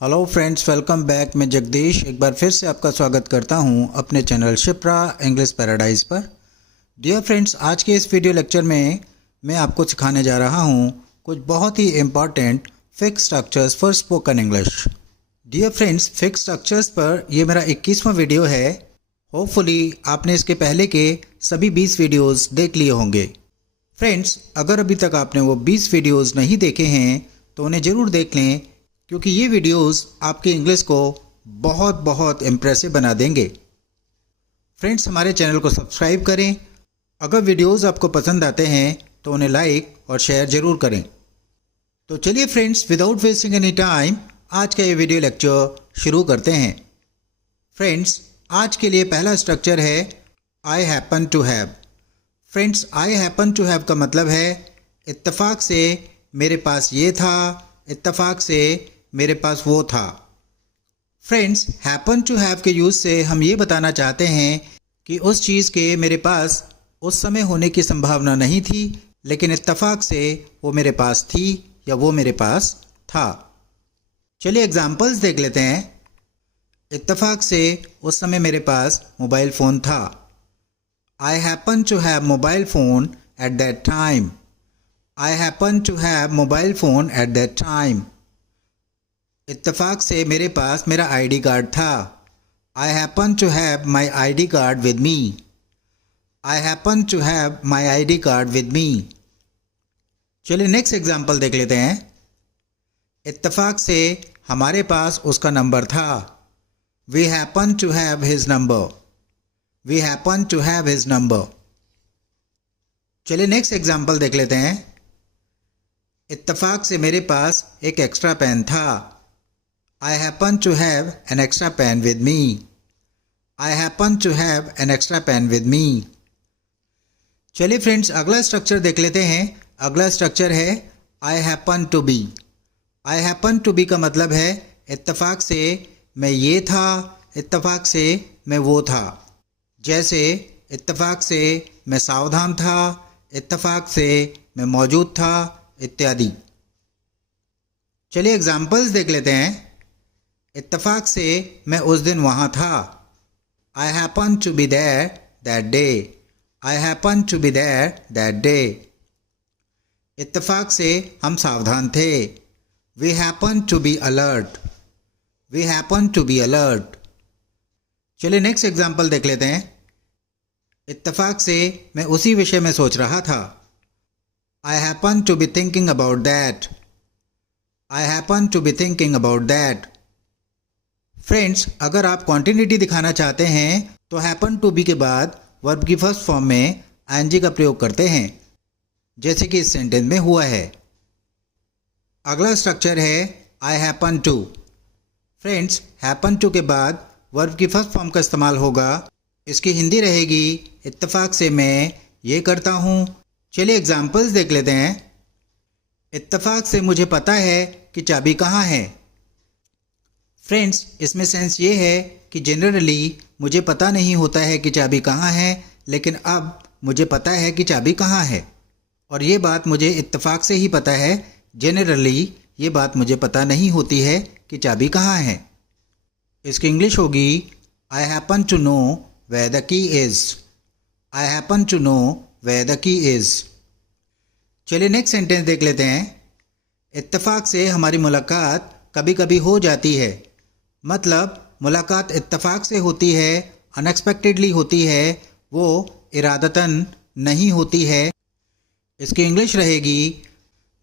Hello friends, welcome back. मैं जगदीश एक बार फिर से आपका स्वागत करता हूं अपने चैनल शिप्रा इंग्लिश पैराडाइज पर। डियर फ्रेंड्स, आज के इस वीडियो लेक्चर में मैं आपको सिखाने जा रहा हूं कुछ बहुत ही important fix structures for spoken English. Dear friends, fix structures पर यह मेरा 21वां वीडियो है। होपफुली आपने इसके पहले के सभी 20 वीडियोज़ देख लिए होंगे। फ्रेंड्स, अगर अभी तक आपने वो 20 वीडियोज़ नहीं देखे हैं तो उन्हें ज़रूर देख लें, क्योंकि ये वीडियोस आपके इंग्लिश को बहुत बहुत इम्प्रेसिव बना देंगे। फ्रेंड्स, हमारे चैनल को सब्सक्राइब करें। अगर वीडियोस आपको पसंद आते हैं तो उन्हें लाइक और शेयर ज़रूर करें। तो चलिए friends, without wasting any time आज का ये वीडियो लेक्चर शुरू करते हैं। फ्रेंड्स, आज के लिए पहला स्ट्रक्चर है I happen to have. Friends, I happen to have का मतलब है इत्तेफाक से मेरे पास ये था, इत्तेफाक से मेरे पास वो था। फ्रेंड्स, हैपन टू हैव के यूज़ से हम ये बताना चाहते हैं कि उस चीज़ के मेरे पास उस समय होने की संभावना नहीं थी, लेकिन इत्तेफाक से वो मेरे पास थी या वो मेरे पास था। चलिए एग्जाम्पल्स देख लेते हैं। इत्तेफाक से उस समय मेरे पास मोबाइल फ़ोन था। I happen to have mobile phone at that time. I happen to have mobile phone at that time. इत्तेफाक से मेरे पास मेरा ID कार्ड था। I happen to have my ID card with me. I happen to have my ID card with me. चलिए next example देख लेते हैं। इत्तेफाक से हमारे पास उसका नंबर था। We happen to have his number. We happen to have his number. चलिए नेक्स्ट एग्जाम्पल देख लेते हैं। इत्तेफाक से मेरे पास एक एक्स्ट्रा पेन था। I happen to have an extra pen with me. I happen to have an extra pen with me. चलिए फ्रेंड्स, अगला स्ट्रक्चर देख लेते हैं। अगला स्ट्रक्चर है I happen to be. I happen to be का मतलब है इत्तेफाक से मैं ये था, इत्तेफाक से मैं वो था। जैसे इत्तेफाक से मैं सावधान था, इत्तेफाक से मैं मौजूद था, इत्यादि। चलिए एग्जाम्पल्स देख लेते हैं। इत्तेफाक से मैं उस दिन वहाँ था। I happen to be there that day. I happen to be there that day. इत्तेफाक से हम सावधान थे। We happen to be alert. We happen to be alert. चलिए नेक्स्ट एग्जाम्पल देख लेते हैं। इत्तेफाक से मैं उसी विषय में सोच रहा था। I happen to be thinking about that. I happen to be thinking about that. Friends, अगर आप कॉन्टिन्यूटी दिखाना चाहते हैं तो हैपन टू बी के बाद वर्ब की फर्स्ट फॉर्म में आईएनजी का प्रयोग करते हैं, जैसे कि इस सेंटेंस में हुआ है। अगला स्ट्रक्चर है I happen to. Friends, happen to के बाद वर्ब की फर्स्ट फॉर्म का इस्तेमाल होगा। इसकी हिंदी रहेगी इत्तेफाक से मैं ये करता हूँ। चलिए एग्जाम्पल्स देख लेते हैं। इत्तेफाक से मुझे पता है कि चाबी कहाँ है। फ्रेंड्स, इसमें सेंस ये है कि जनरली मुझे पता नहीं होता है कि चाबी कहाँ है, लेकिन अब मुझे पता है कि चाबी कहाँ है, और ये बात मुझे इत्तेफाक से ही पता है। जनरली ये बात मुझे पता नहीं होती है कि चाबी कहाँ है। इसकी इंग्लिश होगी I happen to know where the key is. I happen to know where the key is. चलिए नेक्स्ट सेंटेंस देख लेते हैं। इत्तेफाक से हमारी मुलाकात कभी कभी हो जाती है। मतलब मुलाकात इत्तेफाक से होती है, अनएक्सपेक्टेडली होती है, वो इरादतन नहीं होती है। इसकी इंग्लिश रहेगी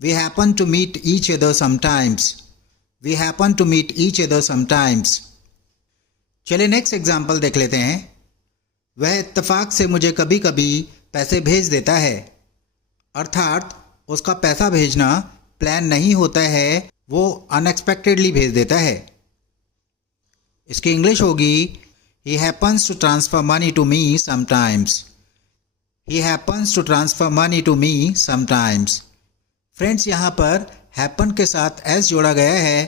we happen to meet each other sometimes. We happen to meet each other sometimes. चलिए नेक्स्ट एग्जाम्पल देख लेते हैं। वह इत्तेफाक से मुझे कभी कभी पैसे भेज देता है। अर्थात उसका पैसा भेजना प्लान नहीं होता है, वो अनएक्सपेक्टेडली भेज देता है। इसकी इंग्लिश होगी he happens to transfer money to me sometimes. He happens to transfer money to me sometimes. Friends, यहाँ पर हैपन के साथ एस जोड़ा गया है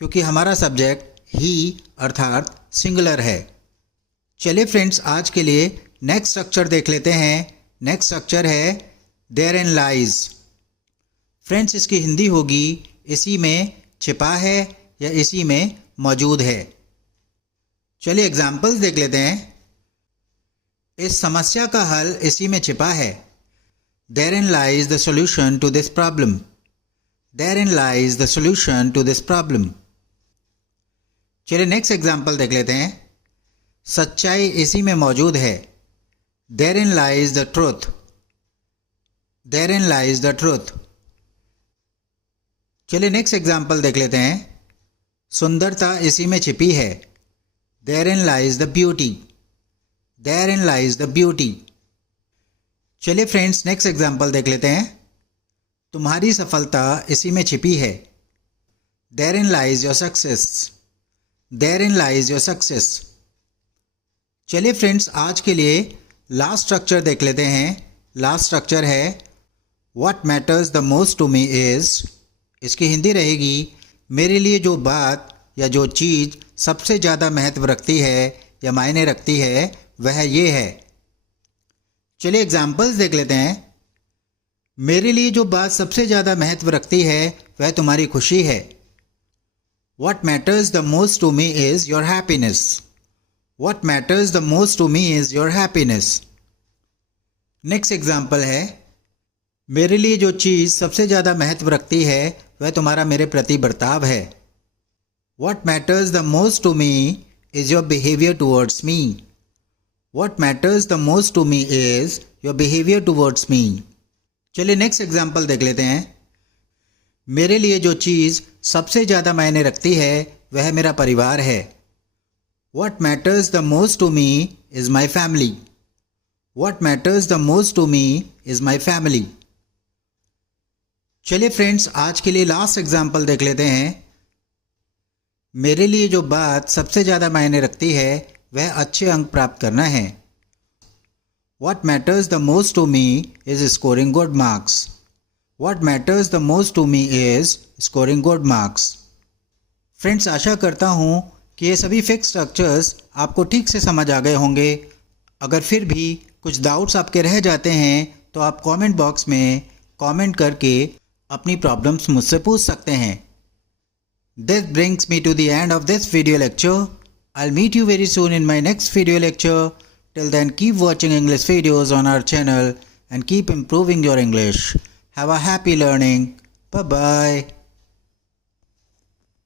क्योंकि हमारा सब्जेक्ट ही अर्थात सिंगुलर है। चलिए फ्रेंड्स, आज के लिए नेक्स्ट स्ट्रक्चर देख लेते हैं। नेक्स्ट स्ट्रक्चर है देयर इन लाइज। फ्रेंड्स, इसकी हिंदी होगी इसी में छिपा है या इसी में मौजूद है। चलिए एग्जाम्पल्स देख लेते हैं। इस समस्या का हल इसी में छिपा है। Therein lies the solution to this problem. Therein lies the solution to this problem. चलिए नेक्स्ट एग्जाम्पल देख लेते हैं। सच्चाई इसी में मौजूद है। Therein lies the truth. Therein lies the truth. चलिए नेक्स्ट एग्जाम्पल देख लेते हैं। सुंदरता इसी में छिपी है। Therein lies the beauty. Therein lies the beauty. चलिए फ्रेंड्स नेक्स्ट एग्जाम्पल देख लेते हैं। तुम्हारी सफलता इसी में छिपी है। Therein lies your success. Therein lies your success. चलिए फ्रेंड्स आज के लिए लास्ट स्ट्रक्चर देख लेते हैं। लास्ट स्ट्रक्चर है What matters the most to me is, इसकी हिंदी रहेगी मेरे लिए जो बात या जो चीज़ सबसे ज़्यादा महत्व रखती है या मायने रखती है वह ये है। चलिए एग्जाम्पल्स देख लेते हैं। मेरे लिए जो बात सबसे ज़्यादा महत्व रखती है वह तुम्हारी खुशी है। What matters the most to me is your happiness. What matters the most to me is your happiness. Next example है मेरे लिए जो चीज़ सबसे ज़्यादा महत्व रखती है वह तुम्हारा मेरे प्रति बर्ताव है। What matters the most to me is your behavior towards me. What matters the most to me is your behavior towards me. चलिए नेक्स्ट एग्जाम्पल देख लेते हैं। मेरे लिए जो चीज़ सबसे ज़्यादा मायने रखती है वह मेरा परिवार है। What matters the most to me is my family. What matters the most to me is my family. चलिए फ्रेंड्स आज के लिए लास्ट एग्जाम्पल देख लेते हैं। मेरे लिए जो बात सबसे ज़्यादा मायने रखती है वह अच्छे अंक प्राप्त करना है। What matters the most to me is scoring good marks. What matters the most to me is scoring good marks. Friends आशा करता हूँ कि ये सभी फिक्स स्ट्रक्चर्स आपको ठीक से समझ आ गए होंगे। अगर फिर भी कुछ डाउट्स आपके रह जाते हैं तो आप कमेंट बॉक्स में कमेंट करके अपनी प्रॉब्लम्स मुझसे पूछ सकते हैं। This brings me to the end of this video lecture. I'll meet you very soon in my next video lecture. Till then, keep watching English videos on our channel and keep improving your English. Have a happy learning. Bye-bye.